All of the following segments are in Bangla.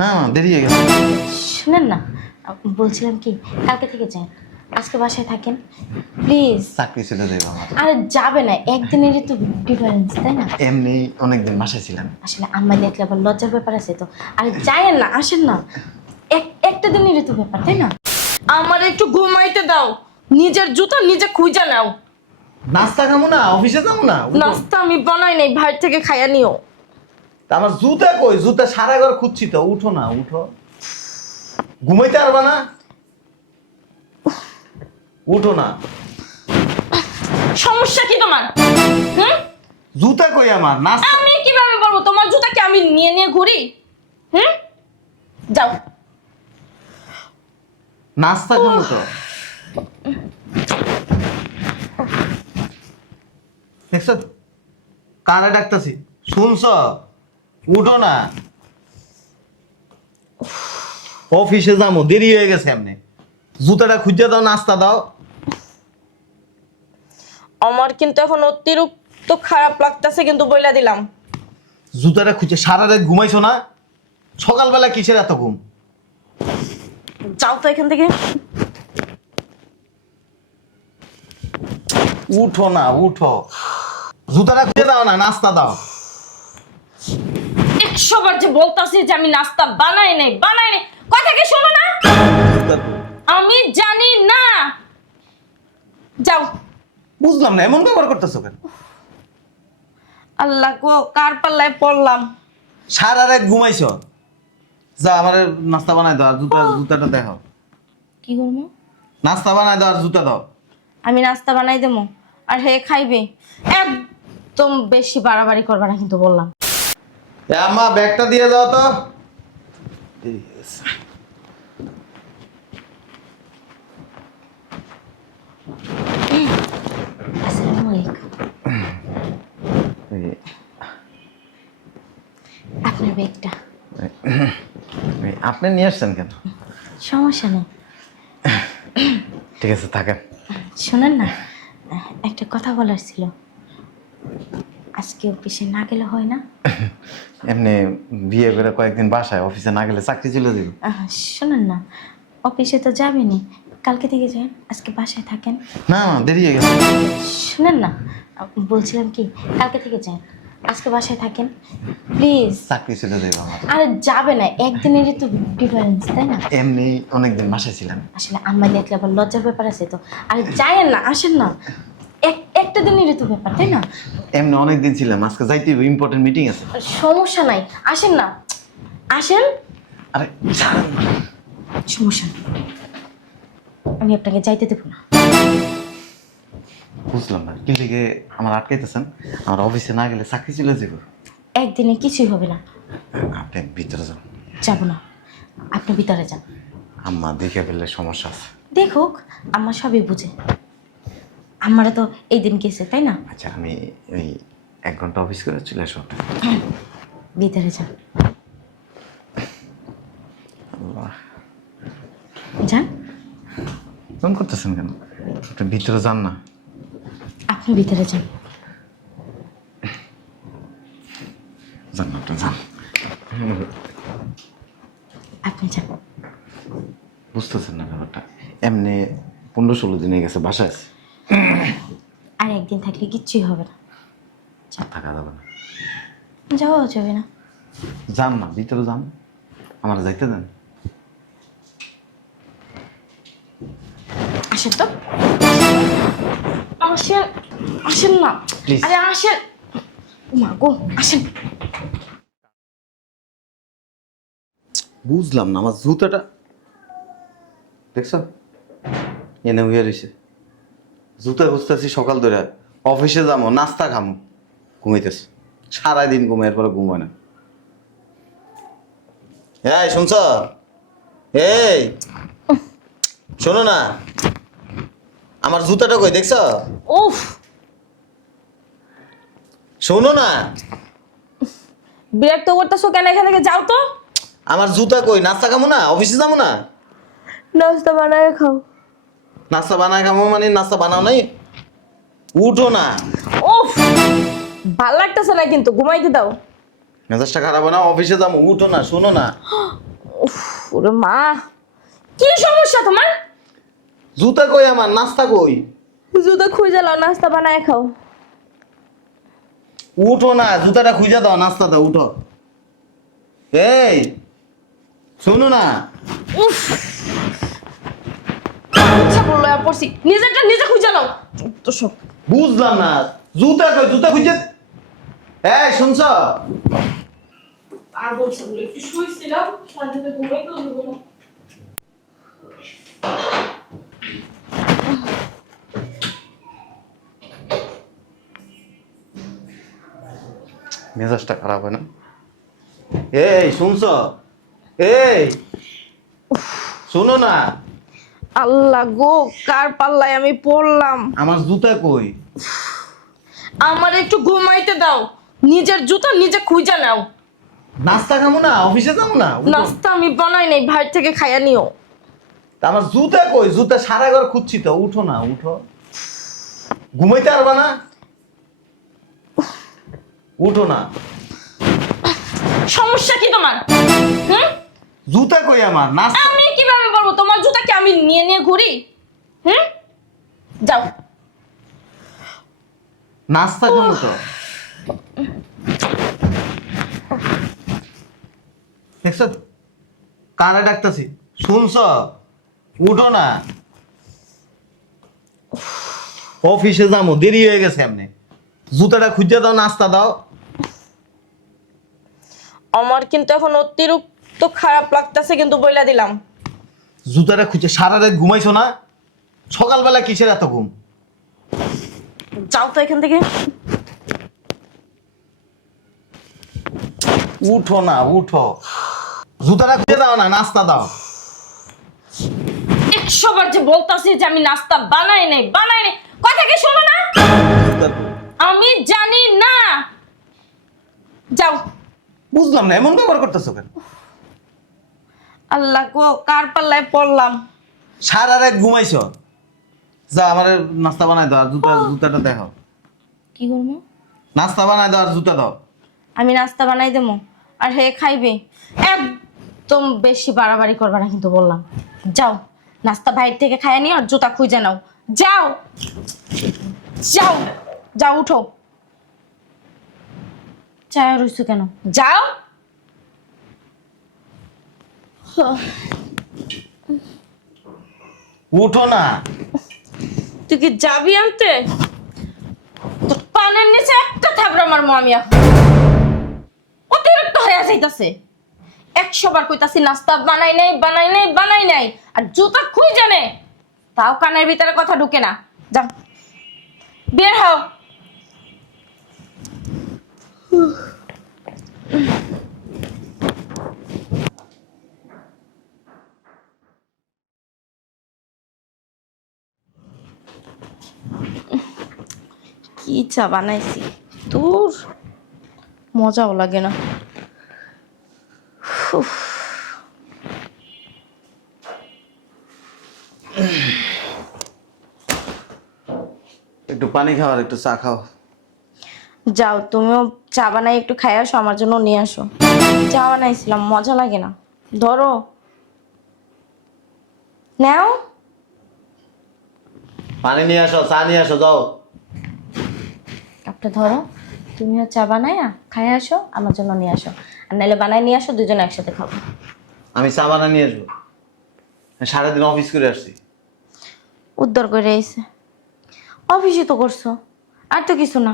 না না দেরি হয়ে গেছে। শুনেন না, বলছিলাম কি কালকে থেকে যান, আজকে বাসায় থাকেন প্লিজ। চাকরি ছেড়ে দেবো আমার। আরে যাবে না, একদিনেরই তো ডিফারেন্স, তাই না? এমনি অনেকদিন বাসায় ছিলাম। আসলে আম্মা দেখলে আবার লজ্জার ব্যাপার আছে তো। আরে যায়েন না, আসেন না, একটা দিনেরই তো ব্যাপার, তাই না? আমার একটু ঘুমাইতে দাও, নিজের জুতো নিজে খুঁজে নাও। নাস্তা খাবো না, অফিসে যাবো না। নাস্তা আমি বানাই নাই, ভাই থেকে খাইয়া নিও। তা আমার জুতা কই? জুতা সারা ঘর খুঁজছি তো। উঠো না, উঠো। ঘুমাইতে পারবা না? উঠো না। সমস্যা কি তোমার? হুম? জুতা কই আমার? নাস্তা। আমি কিভাবে বলবো তোমার জুতা কি আমি নিয়ে নিয়ে ঘুরি? হুম, যাও। নাস্তা খাবো তো। দেখছো কারে ডাকতেছি? শুনছ? উঠো না। অফিসে যাবো, দেরি হয়ে গেছে। এমনি জুতাটা খুঁজে দাও, নাস্তা দাও। আমার কিন্তু এখন অতিরিক্ত খারাপ লাগতেছে, কিন্তু বইলা দিলাম। জুতাটা খুঁজে সারা রাত ঘুমাইছো না? সকালবেলা কিসের এত ঘুম? যাও তো এখান থেকে। উঠো না, উঠো। জুতাটা খুঁজে দাও না, নাস্তা দাও। 100 বার যে বলতাছি যে আমি নাস্তা বানাই নাই, কথা কি শোনো না? আমি জানি না। যাও। বুঝলাম না, এমন ব্যবহার করতেছো কেন? আল্লাহ গো, কার পাল্লায় পড়লাম। সারা রাত ঘুমাইছো। যা আমার নাস্তা বানাই দাও, আর জুতাটা দেখো। কি করবো? নাস্তা বানাই দাও আর জুতা দাও। আমি নাস্তা বানাই দেবো আর হে খাইবে। একদম বেশি বাড়াবাড়ি করবে না কিন্তু বললাম। এ আম্মা, ব্যাগটা দিয়ে দাও তো। আসসালামু আলাইকুম। আপনার ব্যাগটা। আপনি নিয়ে আসছেন কেন? সমস্যা নেই। ঠিক আছে, থাকেন। শোনেন না, একটা কথা বলার ছিল। আজকে অফিসে না গেলে হয় না? এমনি বিয়ে করে কয়েকদিন বাসায়, অফিসে না গেলে চাকরি চলে যাবে। শোনেন না, অফিসে তো যাবেনই, কালকে থেকে যান, আজকে বাসায় থাকেন। না না দেরি হয়ে গেছে। শুনেন না, বলছিলাম কি কালকে থেকে যান, আজকে বাসায় থাকেন প্লিজ। চাকরি চলে যাবে আমার। আরে যাবে না, একদিনেরই তো ডিফারেন্স, তাই না? এমনি অনেকদিন বাসায় ছিলাম। আসলে আম্মা দেখলে আবার লজ্জার ব্যাপার আছে তো। আরে যায়েন না, আসেন না, একটা দিনেরই তো ব্যাপার, তাই না? এমনি অনেকদিন ছিলাম, আজকে যাইতে ইম্পর্টেন্ট মিটিং আছে। সমস্যা নাই, আসেন না, আসেন। আরে ছাড়েন না। সমস্যা নেই, আমি আপনাকে যাইতে দেবো না। বুঝলাম না কি লিগে আমার আটকাইতেছেন। আমার অফিসে না গেলে চাকরি চলে যাবে। একদিনে কিছুই হবে না। আপনি ভিতরে যান। যাব না, আপনি ভিতরে যান। আম্মা দেখে ফেললে সমস্যা আছে। দেখুক, আম্মা সবই বুঝে। আমারও তো এই দিন গেছে, তাই না? আচ্ছা, আমি ওই 1 ঘন্টা অফিস করে চলে আসো। ভিতরে যান। আল্লাহ, যান। ফোন করতেছেন কেন? আপনি ভিতরে যান না। আপনি ভিতরে যান। যান না, আপনি যান। আপনি যান। বুঝতেছেন না ব্যাপারটা? এমনি 15-16 দিন হয়ে গেছে বাসায় আছি। আর একদিন থাকলে কিচ্ছুই হবে না। থাকা যাবে না। যাওয়াও যাবে না। যান না, ভিতরে যান। আমার যাইতে দেন। আসেন তো, আসেন, আসেন না। Please. আরে আসেন, মা গো, আসেন। বুঝলাম না, আমার জুতাটা দেখছো এনে হইয়া রয়েছে। জুতা খুঁজতেছি সকাল ধরে। অফিসে যাবো, নাস্তা খামো, ঘুমাইতেছি। সারাদিন ঘুমাই, এরপরে ঘুমায় না। এই শুনছ? এই শোনো না, আমার জুতাটা কই দেখছো? উফ, শোনো না, বিরক্ত করতেছো কেন? এখান থেকে যাও তো। আমার জুতা কই? নাস্তা খামো না, অফিসে যাবো না? নাস্তা বানায় খাও। নাস্তা বানায় খামো মানে নাস্তা বানাও নাই? উঠো না। উফ, ভাল লাগতেছে না কিন্তু, ঘুমাইতে দাও। মেজাজটা খারাপ না, অফিসে যাবো, উঠো না, শোনো না। উফ, ওরে মা, কি সমস্যা তোমার? জুতা কই আমার, নাস্তা কই? জুতো খুঁজে লাও, নাস্তা বানায় খাও। উঠো না, জুতাটা খুঁজে দাও, নাস্তা দাও, উঠো। এই শোনো না। উফ, আচ্ছা বললো পড়ছি, নিজেরটা নিজে খুঁজে নাও। তো সব বুঝলাম না, জুতা কই, জুতা খুঁজে। এই শুনছ? আর বলছে বলে একটু শুয়েছিলাম, শান্তিতে ঘুমাইতে হলো না। মেজাজটা খারাপ হয় না? এই শুনছ? এই শোনো না। আল্লাহ গো, কার পাল্লায় আমি পড়লাম। আমার জুতা কই? আমার একটু ঘুমাইতে দাও, নিজের জুতো নিজে খুঁজে নাও। নাস্তা খাবো না, অফিসে যাবো না, উঠো। নাস্তা আমি বানাই নাই, ভাই থেকে খাইয়া নিও। তা আমার জুতা কই? জুতা সারা ঘর খুঁজছি তো, উঠো না, উঠো। ঘুমাইতে পারবা না? উঠো না। সমস্যা কি তোমার? হুম, জুতা কই আমার? নাস্তা। আমি কিভাবে বলবো তোমার জুতা কি আমি নিয়ে নিয়ে ঘুরি? হুম, যাও। নাস্তা খাবো তো। দেখছো কারে ডাকতাছি? শুনছ? উঠো না। অফিসে যাবো, দেরি হয়ে গেছে। এমনি জুতাটা খুঁজে দাও, নাস্তা দাও। আমার কিন্তু এখন অতিরিক্ত খারাপ লাগতেছে, কিন্তু বইলা দিলাম। জুতাটা খুঁজে, সারা রাত ঘুমাইছো না? সকালবেলা কিসের এত ঘুম? যাও তো এখান থেকে। উঠো না, উঠো। জুতাটা খুঁজে দাও না, নাস্তা দাও। 100 বার যে বলতাছি যে আমি নাস্তা বানাই নাই, বানাই নাই, কথা কি শোনো না? আমি জানি না। যাও। বুঝলাম না, এমন ব্যবহার করতেছো কেন? আল্লাহ গো, কার পাল্লায় পড়লাম। সারা রাত ঘুমাইছো। যা আমার নাস্তা বানাই দাও, আর জুতাটা দেখো। কি করবো? নাস্তা বানাই দাও আর জুতা দাও। আমি নাস্তা বানাই দেবো আর হে খাইবে। একদম বেশি বাড়াবাড়ি করবে না কিন্তু বললাম। যাও, নাস্তা বাইরে থেকে খাইয়া নিও আর জুতা খুঁজে নাও। যাও যাও যাও, উঠো। চায় রইছো কেন? যাও। উঠো না। তুই কি যাবি আনতে? তোর পানের নিচে একটা থাবড়া মারমো আমি এখন। অতিরিক্ত হয়ে যাইতাছে। 100 বার কইতাছি নাস্তা বানাই নাই, বানাই নাই, বানাই নাই, আর জুতা খুই জানে তাও কানের ভিতরে কথা ঢুকে না। যা, বের হও। কি চা বানাইছি, তোর মজাও লাগে না। উফ। একটু পানি খাও আর একটু চা খাও। যাও, তুমিও চা বানাই একটু খাই আসো, আমার জন্য নিয়ে আসো। চা বানাইছিলাম, মজা লাগে না? ধরো, নাও। পানি নিয়ে আসো, চা নিয়ে আসো, যাও। কাপটা ধরো, তুমিও চা বানাইয়া খাই আসো, আমার জন্য নিয়ে আসো। আর নাইলে বানাই নিয়ে আসো, দুজনে একসাথে খাবো। আমি চা বানা নিয়ে আসবো। সারাদিন অফিস করে আসছি। উদ্ধার করে এসে অফিসে তো করছো, আর তো কিছু না।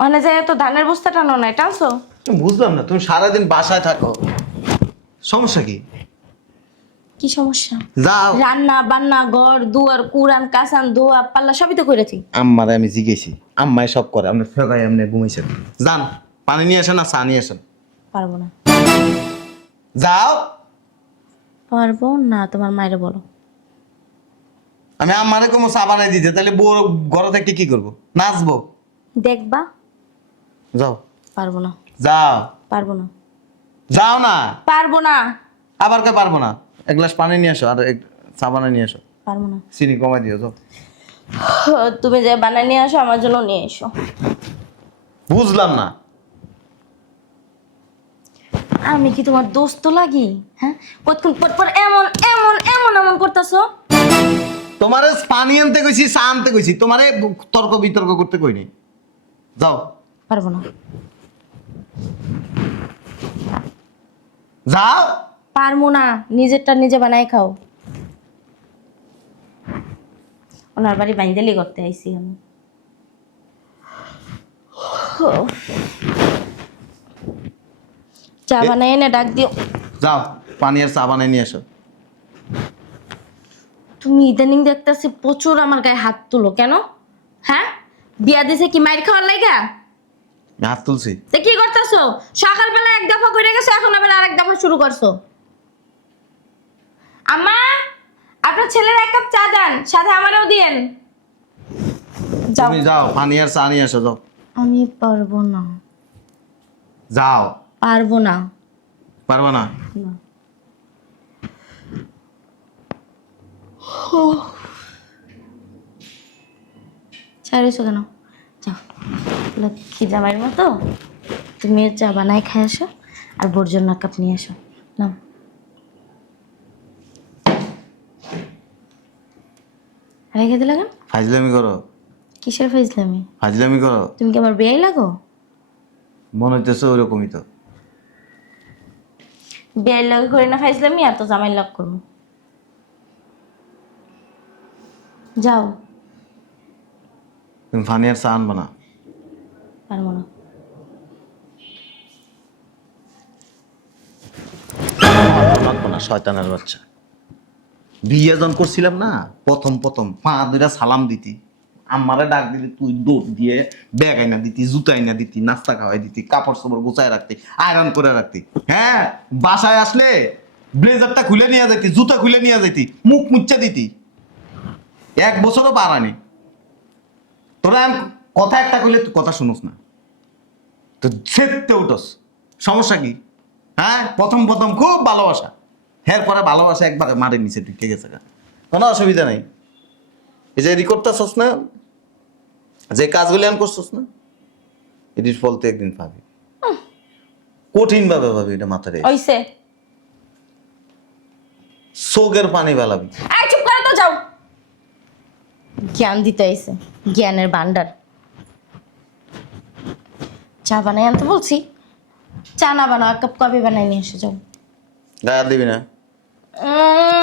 ওখানে যাই তো ধানের বস্তা টানো নাই, টানছো? বুঝলাম না, তুমি সারাদিন বাসায় থাকো, সমস্যা কি? কি সমস্যা? যাও। রান্না বান্না, ঘর দুয়ার, কুরান কাসান, ধোয়া পাল্লা সবই তো করেছি। আম্মারে আমি জিজ্ঞেসি, আম্মাই সব করে। আপনি ফেকাই এমনি ঘুমাইছেন। যান, পানি নিয়ে আসেন না চা নিয়ে আসেন। পারবো না। যাও। পারবো না, তোমার মায়ের বলো। আমি আম্মারে কোনো চা বানাই দিতে, তাহলে বউ ঘরে থেকে কি করবো? নাচবো। দেখবা। যাও। পারবো না। যাও। পারবো না। যাও না। পারবো না। আবার কে পারবো না? এক গ্লাস পানি নিয়ে আসো আর এক চা বানাই নিয়ে আসো। পারবো না। চিনি কমাই দিও। যাও। তুমি যে বানাই নিয়ে আসো, আমার জন্য নিয়ে এসো। বুঝলাম না। আমি কি তোমার দোস্ত লাগি? হ্যাঁ, কতক্ষণ পর পর এমন এমন এমন এমন করতেছো। তোমারে পানি আনতে কইছি, চা আনতে কইছি, তোমারে তর্ক বিতর্ক করতে কইনি। যাও পারবো না, যাও। পারবো না, নিজেরটা নিজে বানাই খাও। ওনার বাড়ি বাইন্দেলি করতে আইছি আমি। চা বানাই এনে ডাক দিও। যাও পানি আর চা বানাই নিয়ে এসো। তুমি ইদানিং দেখতেছি প্রচুর আমার গায়ে হাত তুলো কেন? হ্যাঁ, বিয়া দিছে কি মাইর খাওয়ার লাইগা? আমি হাত তুলছি? তা কি করতেছো? সকালবেলা এক দফা করে গেছো, এখন আবার আরেক দফা শুরু করছো। আম্মা, আপনার ছেলের এক কাপ চা দেন, সাথে আমারও দিয়েন। যাও। তুমি যাও পানি আর চা নিয়ে এসো, যাও। আমি পারবো না। যাও। পারবো না। পারবা না? না। ছাড়িয়েছো কেন? যাও, লক্ষ্মী জামাইয়ের মতো তুমি চা বানাই খাই আসো, আর বোর জন্য এক কাপ নিয়ে আসো। নাও। রেখে দিলে কেন? ফাজলামি করো। কিসের ফাইজলামি? ফাজলামি করো। তুমি কি আমার বেয়াই লাগো? মনে হইতেছে ওরকমই তো। বেয়াই লাগে করি না ফাইজলামি, আর তো জামাই লাগ করবো। যাও। তুমি পানি আর চা আনবা না? পারবো না। লাগবো না, শয়তানের বাচ্চা। বিয়ে যখন করছিলাম না, প্রথম প্রথম পা দুইটা সালাম দিতি, আমারে ডাক দিলি, তুই দৌড় দিয়ে ব্যাগ আইনা দিতি, জুতা আইনা দিতি, নাস্তা খাওয়াই দিতি, কাপড় চোপড় গোছায় রাখতি, আয়রন করে রাখতি। হ্যাঁ, বাসায় আসলে ব্লেজারটা খুলে নিয়ে যাইতি, জুতা খুলে নিয়ে যাইতি, মুখ মুচ্ছা দিতি। 1 বছরও পারানি। তোরা কথা একটা কইলে তুই কথা শুনোস না, তো ছেড়তে উঠোস। সমস্যা কি? হ্যাঁ, প্রথম প্রথম খুব ভালোবাসা, এরপরে ভালোবাসা একবারে মারে নিচে ঠিক আছে, কোনো অসুবিধা নাই। এই যে রেকর্ড করতেছস না, যে কাজগুলি আমি করছস না, এটির ফল তো একদিন পাবি, কঠিন ভাবে পাবি। এটা মাথায় রেখে ওইসে চোখের পানি বেলাবি। এই চুপ করে তো যাও। জ্ঞান দিতে আইছে, জ্ঞানের ভান্ডার। চা বানাই আনতে বলছি, চা না বানাও, এক কাপ কফি বানাই নিয়ে এসে যাও। গায়ে দিবি না,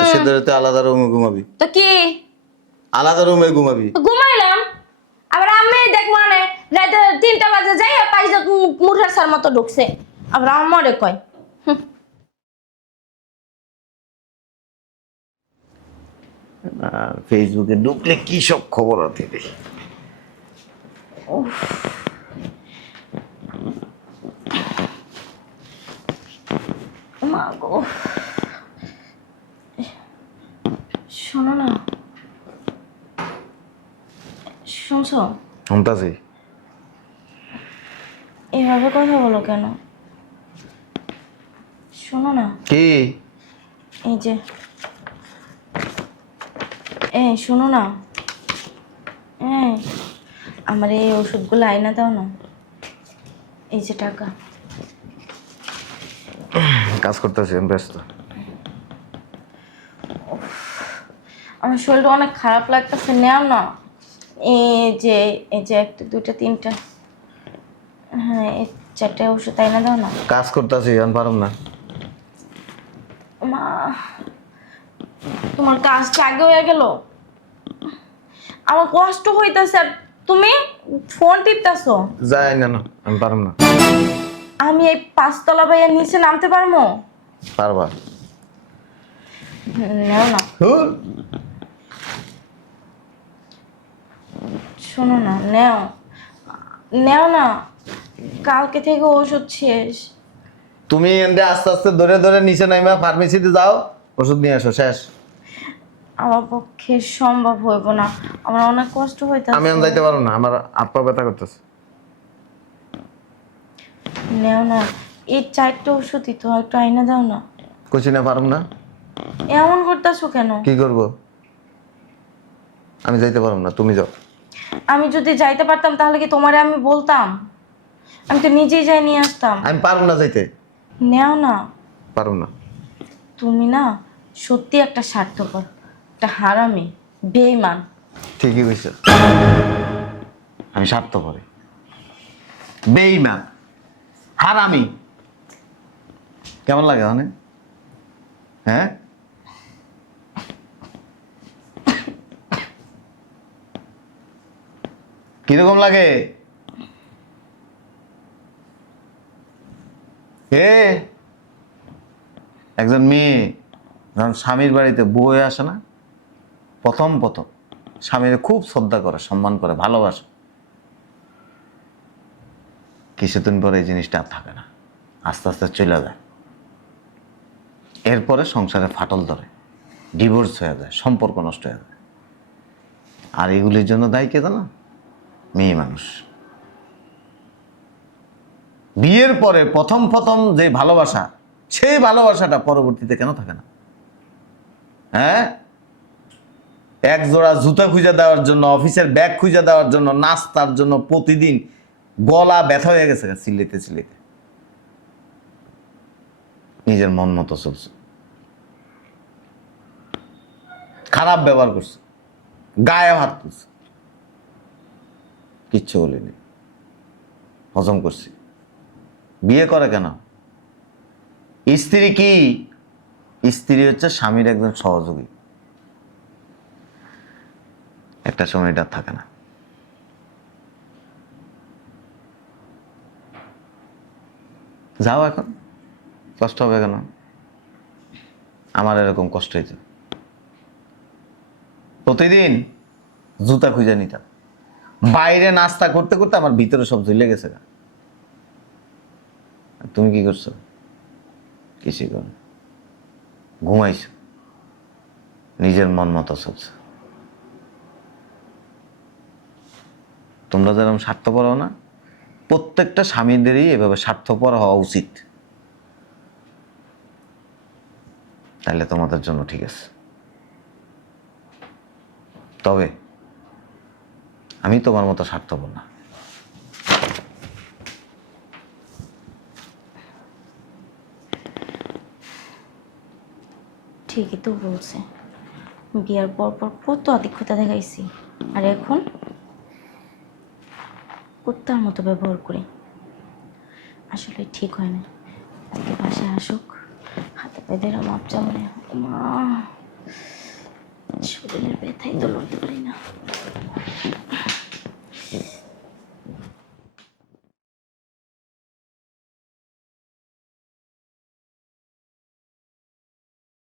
সে ধরে তো আলাদা রুমে ঘুমাবি, তো কি আলাদা রুমে ঘুমাবি। ঘুমাইলাম, আবার আমি দেখ মানে রাতে 3টা বাজে যাই, পাইছে মুঠার সার মতো ঢুকছে, আবার আমারে কয়। ফেসবুকে ঢুকলে কি সব খবর আছে রে। মা গো, শোনো না, শুনছো? শুনতাছি। এভাবে কথা বলো কেন? শোনো না। কি? এই যে, এই শোনো না, এই আমার এই ওষুধগুলো আইনা দাও না। এই যে টাকা। কাজ করতেছি, আমি ব্যস্ত। আমার শরীরটা অনেক খারাপ লাগতেছে, নেও না। এই যে 1 2 3 4, হ্যাঁ এই 4টে ওষুধ আইনা দাও না। কাজ করতেছি, আমি পারুম না। মা, তোমার কাজটা আগে হয়ে গেল, আমার কষ্ট হইতেছে, আর তুমি ফোন টিপতেছো। যাই না, না আমি পারুম না। আমি এই 5তলা বাইয়া নিচে নামতে পারবো? পারবা? নেও না। শোনো না, নেও নেও না, কালকে থেকে ওষুধ শেষ। তুমি এমনি আস্তে আস্তে ধরে ধরে নিচে নাইমা ফার্মেসিতে যাও, ওষুধ নিয়ে আসো, শেষ। আমার পক্ষে সম্ভব হইব না, আমার অনেক কষ্ট হইতেছে। আমি যাইতে পারবো না, আমার হাত পা ব্যথা করতেছে। নেও না, এই 4টে ওষুধই তো, একটু আইনা দাও না। কইছি না পারুম না। এমন করতেছো কেন? কি করব? আমি যাইতে পারবো না, তুমি যাও। আমি যদি যাইতে পারতাম তাহলে কি তোমারে আমি বলতাম? আমি তো নিজেই যাই নিয়ে আসতাম। আমি পারবো না যাইতে। নেও না। পারো না। তুমি না সত্যি একটা স্বার্থপর, একটা হারামি, বেঈমান। ঠিকই কইছো। আমি স্বার্থপর, বেঈমান, হারামি। কেমন লাগে মানে? হ্যাঁ, কিরকম লাগে? একজন মেয়ে যখন স্বামীর বাড়িতে বউ হয়ে আসে না, প্রথম প্রথম স্বামীর খুব শ্রদ্ধা করে, সম্মান করে, ভালোবাসে। কিছুদিন পরে এই জিনিসটা আর থাকে না, আস্তে আস্তে চলে যায়। এরপরে সংসারে ফাটল ধরে, ডিভোর্স হয়ে যায়, সম্পর্ক নষ্ট হয়ে যায়। আর এগুলির জন্য দায়ী কে জানো? মেয়ে মানুষ। বিয়ের পরে প্রথম প্রথম যে ভালোবাসা, সেই ভালোবাসাটা পরবর্তীতে কেন থাকে না? হ্যাঁ, এক জোড়া জুতা খুঁজে দেওয়ার জন্য, অফিসের ব্যাগ খুঁজে দেওয়ার জন্য, নাস্তার জন্য প্রতিদিন গলা ব্যথা হয়ে গেছে চিল্লিতে চিল্লিতে। নিজের মন মতো চলছে, খারাপ ব্যবহার করছে, গায়ে হাত তুলছে, কিচ্ছু বলিনি, হজম করছি। বিয়ে করে কেন? স্ত্রী কি? স্ত্রী হচ্ছে স্বামীর একজন সহযোগী। একটা সময় এটা থাকে না। যাও এখন, কষ্ট হবে কেন? আমার এরকম কষ্ট হইতো, প্রতিদিন জুতা খুঁজে নিতাম, বাইরে নাস্তা করতে করতে আমার ভিতরে সব ঝুলে গেছে। তুমি কি করছো? কিছুই করো, ঘুমাইছো, নিজের মন মতো চলছে। তোমরা যেরকম স্বার্থপর হও না, প্রত্যেকটা স্বামীদেরই এভাবে স্বার্থপর হওয়া উচিত। তাহলে তোমাদের জন্য ঠিক আছে। তবে আমি তোমার মতো স্বার্থপর না। ঠিকই তো বলছে, বিয়ার পর পর কত আধিক্যতা দেখাইছি, আর এখন কুত্তার মতো ব্যবহার করি। আসলে ঠিক হয় না। আজকে বাসায় আসুক, হাতে পেদের মাপ চামড়ে, মা শরীরের ব্যথাই তো লড়তে পারি না।